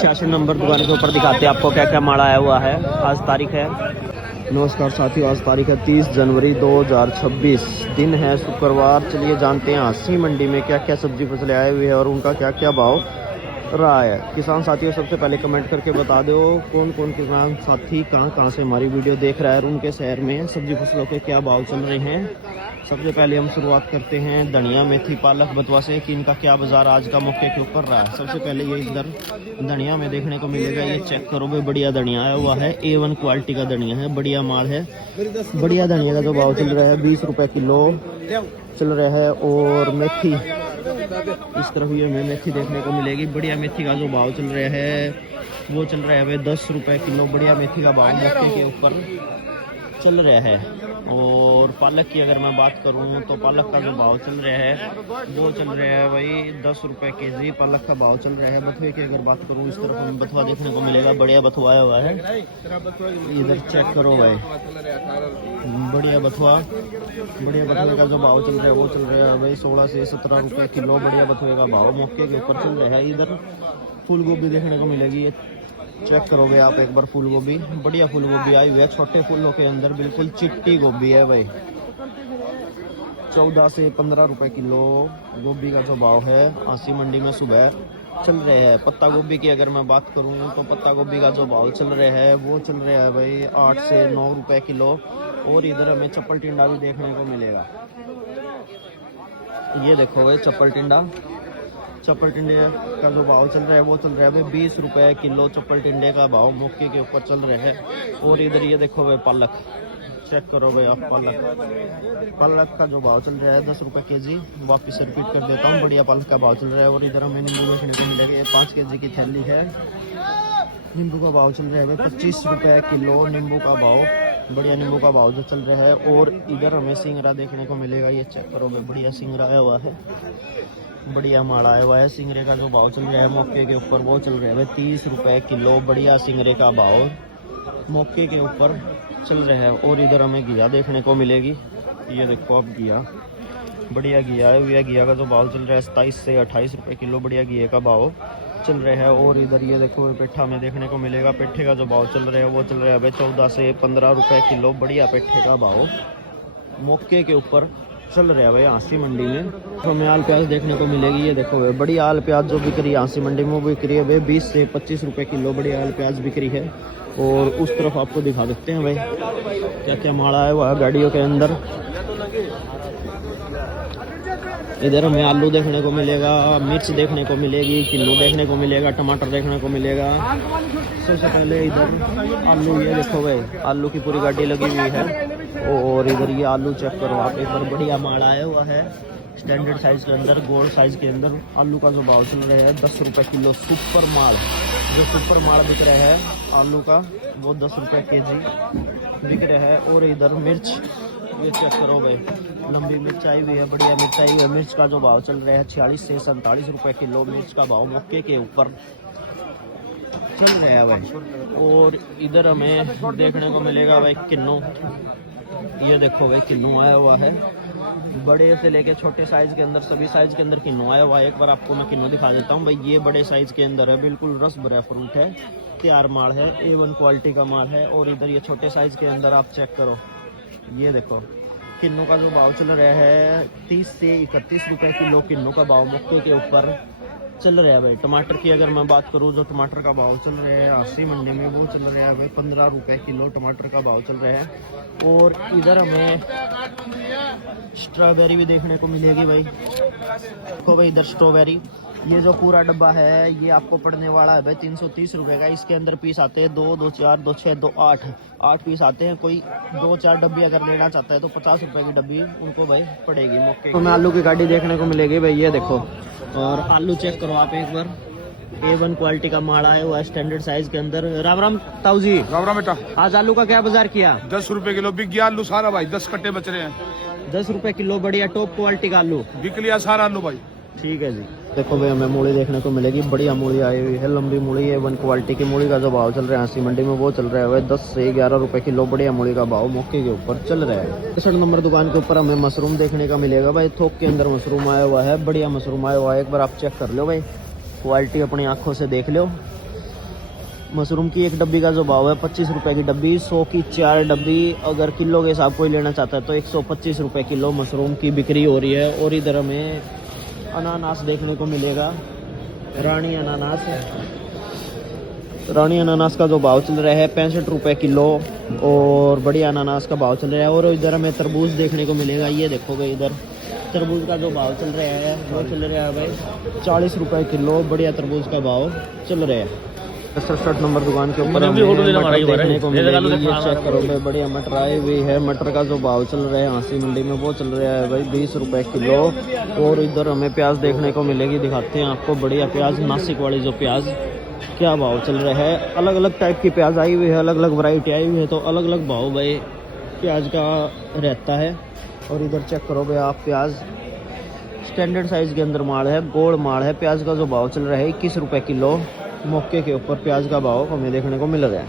86 number दुकान के ऊपर दिखाते हैं आपको क्या क्या माल आया हुआ है। आज तारीख है, नमस्कार साथियों, आज तारीख है 30 जनवरी 2026, दिन है शुक्रवार। चलिए जानते हैं हांसी मंडी में क्या क्या सब्जी फसलें आए हुए हैं और उनका क्या क्या भाव रहा है। किसान साथियों सबसे पहले कमेंट करके बता दो कौन कौन किसान साथी कहाँ से हमारी वीडियो देख रहा है और उनके शहर में सब्जी फसलों के क्या भाव चल रहे हैं। सबसे पहले हम शुरुआत करते हैं धनिया, मेथी, पालक, बथुआ से कि इनका क्या बाजार आज का मौके के ऊपर रहा है। सबसे पहले ये इधर धनिया में देखने को मिलेगा, ये चेक करो भाई, बढ़िया धनिया आया हुआ है, A1 क्वालिटी का धनिया है, बढ़िया माल है। बढ़िया धनिया का जो भाव चल रहा है 20 रुपए किलो चल रहा है। और मेथी इस तरफ ये हमें मेथी देखने को मिलेगी, बढ़िया मेथी का जो भाव चल रहा है वो चल रहा है भाई 10 रुपए किलो। बढ़िया मेथी का भाव मौके के ऊपर चल रहा है। और पालक की अगर मैं बात करूं तो पालक का जो भाव चल रहा है वो चल रहा है भाई 10 रुपए केजी पालक का भाव चल रहा है। बथुए की अगर बात करूं इस तरफ हमें बथुआ देखने को मिलेगा, बढ़िया बथुआ आया हुआ है, इधर चेक करो भाई, बढ़िया बथुआ। बढ़िया बथुए का जो भाव चल रहा है वो चल रहा है भाई 16 से 17 रुपए किलो। बढ़िया बथुए का भाव मौके के ऊपर चल रहा है। इधर फूल गोभी देखने को मिलेगी, चेक करोगे आप एक बार फूल गोभी, बढ़िया फूल गोभी आई हुई है, छोटे फूलों के अंदर बिल्कुल चिट्टी गोभी है भाई। 14 से 15 रुपए किलो गोभी का जो भाव है हांसी मंडी में सुबह चल रहे हैं। पत्ता गोभी की अगर मैं बात करूं तो पत्ता गोभी का जो भाव चल रहा है वो चल रहा है भाई 8 से 9 रुपए किलो। और इधर हमें चप्पल टिंडा भी देखने को मिलेगा, ये देखो भाई चप्पल टिंडा का जो भाव चल रहा है वो चल रहा है भाई 20 रुपए किलो। चप्पल टिंडे का भाव मौके के ऊपर चल रहा है। और इधर ये देखो भाई पालक, चेक करो भाई आप पालक का जो भाव चल रहा है 10 रुपए केजी। वापिस रिपीट कर देता हूँ, बढ़िया पालक का भाव चल रहा है। और इधर हमें नींबू देखने को मिलेगा, 5 केजी की थैली है, नींबू का भाव चल रहा है भाई 25 रुपए किलो नींबू का भाव, बढ़िया नींबू का भाव जो चल रहा है। और इधर हमें सिंगरा देखने को मिलेगा, ये चेक करो भाई, बढ़िया सिंगरा आया हुआ है, बढ़िया माल आया हुआ है। सिंगरे का जो भाव चल रहा है मौके के ऊपर वो चल रहा है 30 रुपए किलो। बढ़िया सिंगरे का भाव मौके के ऊपर चल रहा है। और इधर हमें घिया देखने को मिलेगी, ये देखो आप घिया, बढ़िया घिया है, घिया का जो भाव चल रहा है 27 से 28 रुपए किलो। बढ़िया घिए का भाव चल रहा है। और इधर ये देखो पेठा में देखने को मिलेगा, पेठे का जो भाव चल रहा है वो चल रहा है भाई 14 से 15 रुपए किलो। बढ़िया पेठे का भाव मौके के ऊपर चल रहा है भाई हांसी मंडी में। तो हमें आल प्याज देखने को मिलेगी, ये देखो भाई, बढ़िया आल प्याज जो बिक रही है हांसी मंडी में वो बिक रही है भाई 20 से 25 रुपए किलो। बढ़िया आल प्याज बिक रही है। और उस तरफ आपको दिखा देते हैं भाई क्या क्या माल आया हुआ है गाड़ियों के अंदर। इधर हमें आलू देखने को मिलेगा, मिर्च देखने को मिलेगी, किलो देखने को मिलेगा, टमाटर देखने को मिलेगा। सबसे पहले इधर आलू, ये देखो भाई आलू की पूरी गाड़ी लगी हुई है। और इधर ये आलू चेक करो आप एक बार, बढ़िया माल आया हुआ है स्टैंडर्ड साइज के अंदर, गोल साइज के अंदर। आलू का जो भाव चल रहा है 10 रुपए किलो। सुपर माल, जो सुपर माल बिक रहा है आलू का वो 10 रुपए केजी बिक रहा है। और इधर मिर्च, ये चेक करो भाई, लंबी मिर्च आई हुई है, बढ़िया मिर्च आई हुई है। मिर्च का जो भाव चल रहा है 46 से 47 रुपए किलो। मिर्च का भाव मौके के ऊपर चल रहा है भाई। और इधर हमें देखने को मिलेगा भाई किन्नू, ये देखो भाई किन्नू आया हुआ है, बड़े से लेके छोटे साइज के अंदर सभी साइज के अंदर किन्नू आया हुआ है। एक बार आपको मैं किन्नू दिखा देता हूँ भाई, ये बड़े साइज के अंदर है, बिल्कुल रस भरा फ्रूट है, तैयार माल है, A1 क्वालिटी का माल है। और इधर ये छोटे साइज के अंदर आप चेक करो, ये देखो किन्नू का जो भाव चल रहा है 30 से 31 रुपए किलो। किन्नू का भाव मौके के ऊपर चल रहा है भाई। टमाटर की अगर मैं बात करूँ, जो टमाटर का भाव चल रहा है हांसी मंडी में वो चल रहा है भाई 15 रुपए किलो टमाटर का भाव चल रहा है। और इधर हमें स्ट्रॉबेरी भी देखने को मिलेगी भाई, देखो भाई इधर स्ट्रॉबेरी, ये जो पूरा डब्बा है ये आपको पड़ने वाला है भाई 330 रुपए का। इसके अंदर पीस आते हैं 2, 2, 4, 2, 6, 2, 8 पीस आते हैं। कोई 2-4 डब्बी अगर लेना चाहता है तो 50 रुपए की डब्बी उनको भाई पड़ेगी मौके। तो मैं आलू की गाड़ी देखने को मिलेगी भाई, ये देखो। और आलू चेक करो आप एक बार, A1 क्वालिटी का माल आया हुआ है स्टैंडर्ड साइज के अंदर। राम राम ताऊ जी। राम राम बेटा। आज आलू का क्या बाजार किया? 10 रुपए किलो बिक गया आलू सारा भाई, 10 कट्टे बच रहे हैं। 10 रुपए किलो, बढ़िया टॉप क्वालिटी का आलू बिक लिया सारा आलू भाई। ठीक है जी। देखो भाई हमें मूली देखने को मिलेगी, बढ़िया मूली आई हुई है, लंबी मूली है, A1 क्वालिटी की। मूली का जो भाव चल रहा है हांसी मंडी में वो चल रहा है 10 से 11 रुपए किलो। बढ़िया मूली का भाव मौके के ऊपर चल रहा है। 63 नंबर दुकान के ऊपर हमें मशरूम देखने का मिलेगा भाई, थोक के अंदर मशरूम आया हुआ है, बढ़िया मशरूम आया हुआ है। एक बार आप चेक कर लो भाई, क्वालिटी अपनी आंखों से देख लो। मशरूम की एक डब्बी का जो भाव है 25 रुपये की डब्बी, 100 की 4 डब्बी। अगर किलो के हिसाब कोई लेना चाहता है तो 125 रुपये किलो मशरूम की बिक्री हो रही है। और इधर हमें अनानास देखने को मिलेगा, रानी अनानास। रानी अनानास का जो भाव चल रहा है 65 रुपये किलो और बढ़िया अनानास का भाव चल रहा है। और इधर हमें तरबूज देखने को मिलेगा, ये देखो भाई इधर तरबूज का जो भाव चल रहा है वो चल रहा है भाई 40 रुपये किलो, बढ़िया तरबूज का भाव चल रहा है। 67 नंबर दुकान के ऊपर हमें मटर देखने को मिलेगी, ये चेक करो भाई, बढ़िया मटर आई हुई है। मटर का जो भाव चल रहा है हांसी मंडी में वो चल रहा है भाई 20 रुपये किलो। और इधर हमें प्याज देखने को मिलेगी, दिखाते हैं आपको बढ़िया प्याज, नासिक वाली जो प्याज क्या भाव चल रहा है। अलग अलग टाइप की प्याज आई हुई है, अलग अलग वैरायटी आई हुई है, तो अलग अलग भाव भाई प्याज का रहता है। और इधर चेक करो भाई आप, प्याज स्टैंडर्ड साइज के अंदर माल है, गोल माल है। प्याज का जो भाव चल रहा है 21 रुपये किलो। मौके के ऊपर प्याज का भाव हमें देखने को मिल रहा है।